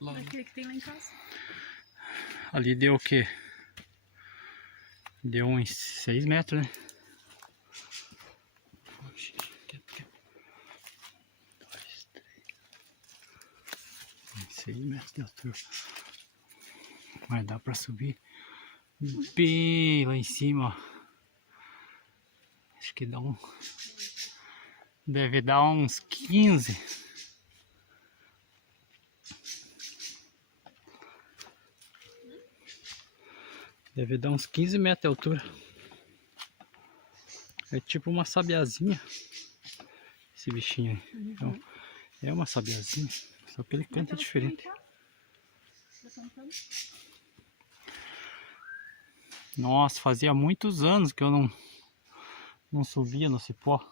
Daquele que tem lá em casa. Ali deu o quê? Deu uns 6 metros, né? 6 metros de altura. Mas dá pra subir bem lá em cima, ó. Acho que dá um... Deve dar uns 15. Deve dar uns 15 metros de altura. É tipo uma sabiazinha. Esse bichinho aí. Então, é uma sabiazinha. Só que ele canta diferente. Nossa, fazia muitos anos que eu não subia no cipó.